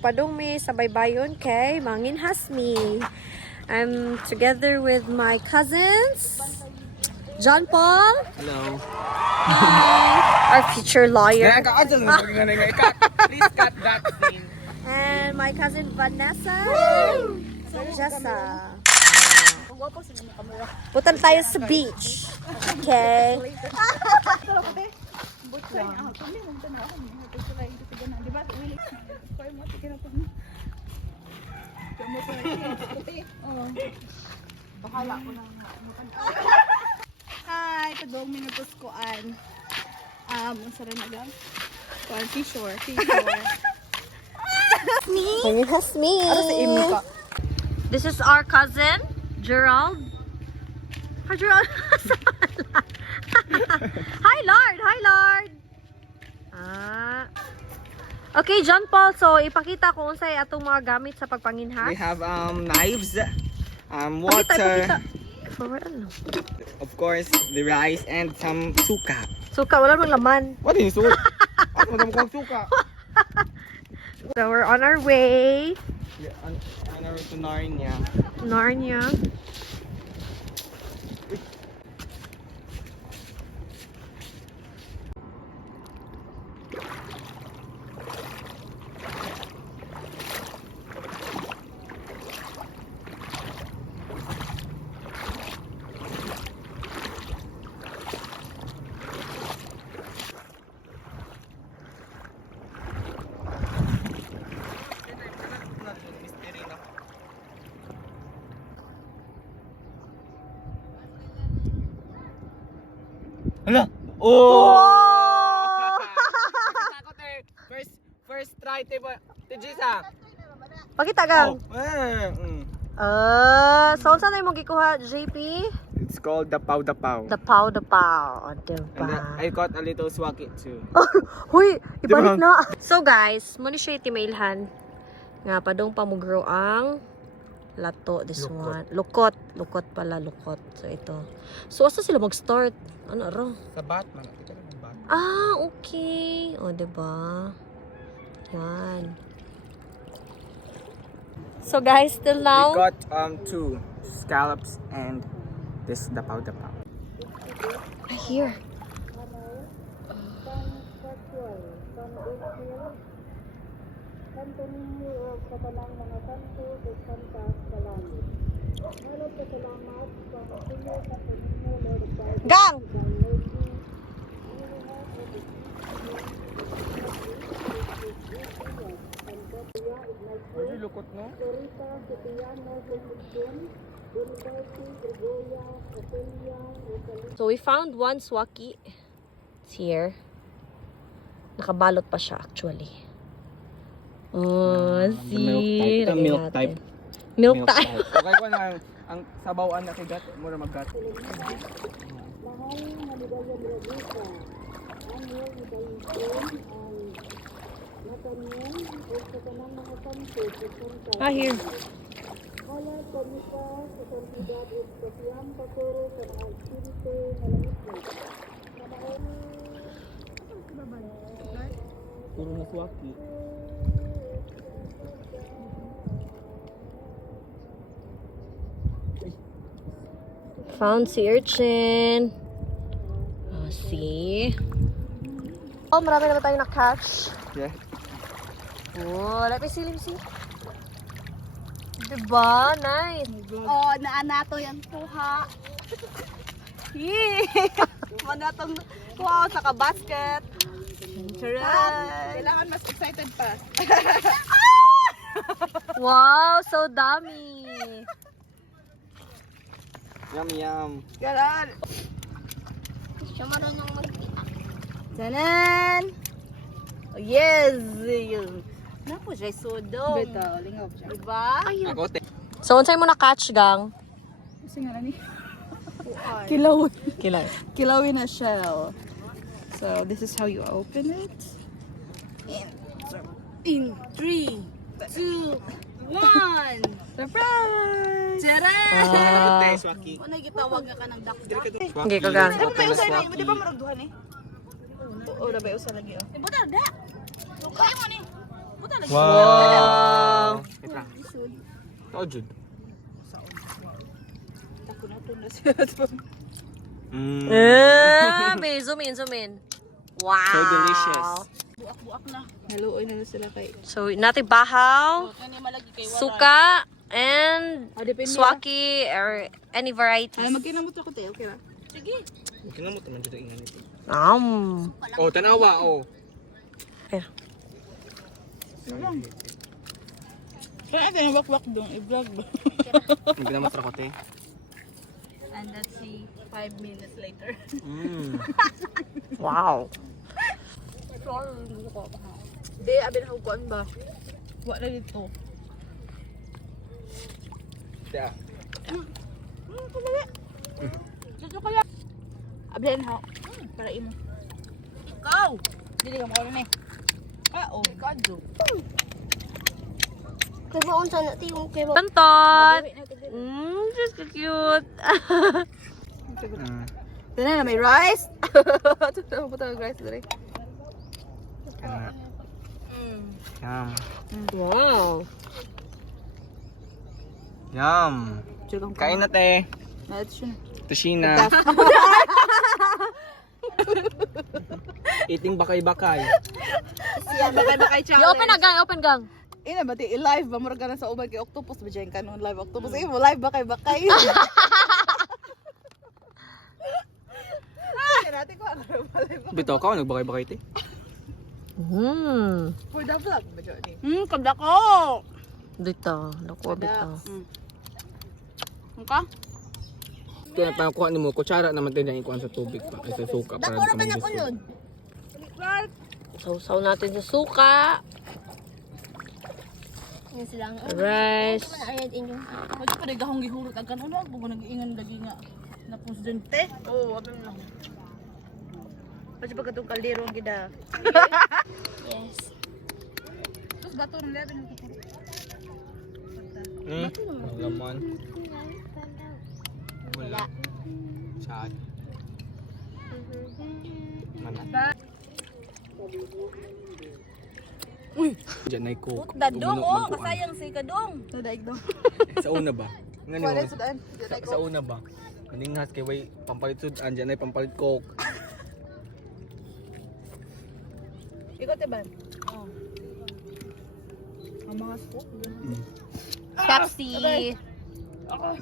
padung mi sa baybayon kay manginhas mi. I'm together with my cousins, John Paul. Hello. Our future lawyer. Please cut that scene. And my cousin Vanessa. Jessa. Putan tayo sa beach. Okay. Hi, kadong minutos koan. Sara na lang. Koan, seashore. Manginhas mi. This is our cousin, Gerald. Hi, Gerald. Hi, Lord. Hi, Lord. Okay, John Paul. So, ipakita ko unsay atong mga gamit sa pagpanginhas. We have knives, water, of course, the rice, and some suka. Suka, wala mang laman. What is suka? Ako madam kong suka. So, we're on our way. On our to Narnia. Narnia. Hala! Oh! Wow! First try, Tijisa. Pakita gang. So unsa na imong gikuha, JP? It's called dapaw. Dapaw. O, diba? And I caught a little swaki too. Huy, ibalik Diba? na. So guys, mo ni siya itimailhan. Nga padong pamugro ang lato, this one. Lukot pala. So ito. So asa sila mag-start? Ano ro? Sa Batman. Batman. Ah, okay. O, diba? Yan. So guys, till We now, got two scallops and this dapaw. here. Gang! Medyo lukot, no? So we found one swaki. It's here. Nakabalot pa siya actually. Oh, see. The milk type. Milk type. Okay ko na ang sabawan na kigat, mura maggat. Here. Puro na swaki. Found sea urchin. Oh, see. Oh, marami na ba tayong na-catch? Yeah. Oh, let me see. Diba? Nice. Oh, naanato yan tuha. Yee! Manatong tuha sa kabasket. Kailangan mas excited pa. Wow, so dami. Yum. Ganon. Siya marunong magpita. Tanan! Oh, yes! Napo siya sudong. Bito, lingaw siya. Diba? Ako te. So, unsay mo na-catch, gang? Kasi nga ni. Kilay. Kilawin na shell. So, this is how you open it. In 3, 2, 1! Surprise! Tara! Swaki. Ano gitawag ka ng dakdak? Hindi ko, gang. Di ba maragduhan eh? Oo, na ba usa lagi oh. Ibo da. Lukay mo ni. Wow. Wait lang. Isod. Oh, Jud. Tako na ito na siya. Zoom in. Wow. So delicious. Buak-buak na. Naluoy na sila kay. So, natin bahaw, Kani malagi kay wala. suka, and Depende. swaki, or any variety. Ay, magkinamot ako tayo. Okay ba? Sige. Kinamot naman dito ingan ito. Oh, Tanawa, oh. Pero, Kaya ito yung wak-wak doon. I-vlog ba? Kinamot ra ko, te. And let's see 5 minutes later. wow. Hindi, abin ako kuan ba? Wala dito. Yeah. Kumali. Dito kaya. Abin ako. Para imo. Ikaw! Dili ka makaulin eh. Oh. Ikaw, Jo. Kaya unsa na ti yung kaya Tonton! Just so cute. Ito na, may rice. Ito na, puta ng rice dali. Yum. Wow. Yum. Kain na, te. Ito siya. Tushina. Eating bakay-bakay. Siya, bakay-bakay challenge. Open gang. Ina ba ti live ba mura ka na sa ubay kay octopus ba diyan kanon live octopus imo live ba kay bakay. Natin ko ang live. Bitaw ka, nagbakay-bakay, te. For the vlog ba diyan? Kada ko. Dito. Nakuha bito. Ka? Ito na panakuha ni mo, kutsara naman tayo na ikuhan sa tubig pa, ay sa suka para di ka magbusog. Sausaw natin sa suka. Yan sila ang Rice. ayad inyong Pwede pa rin gahong gihurot ang kanon wag mo nag-iingan lagi nga na presidente. Oo, wag lang. Pwede pa katong kaldero ang gida. yes. Tapos bato ng lebe ng kapuro. Laman. Wala. Sad. Mana? Uy! Diyan ay coke. Dadong Gumawa- oh, kasayang si kadong. Nadaig daw. Sa una ba? Ngani Wala mo? sa daan. Sa una ba? Kaninghas kay way pampalit sud andyan ay pampalit coke. Ikaw teban. Oh. Ang mga scoop. Pepsi. Okay.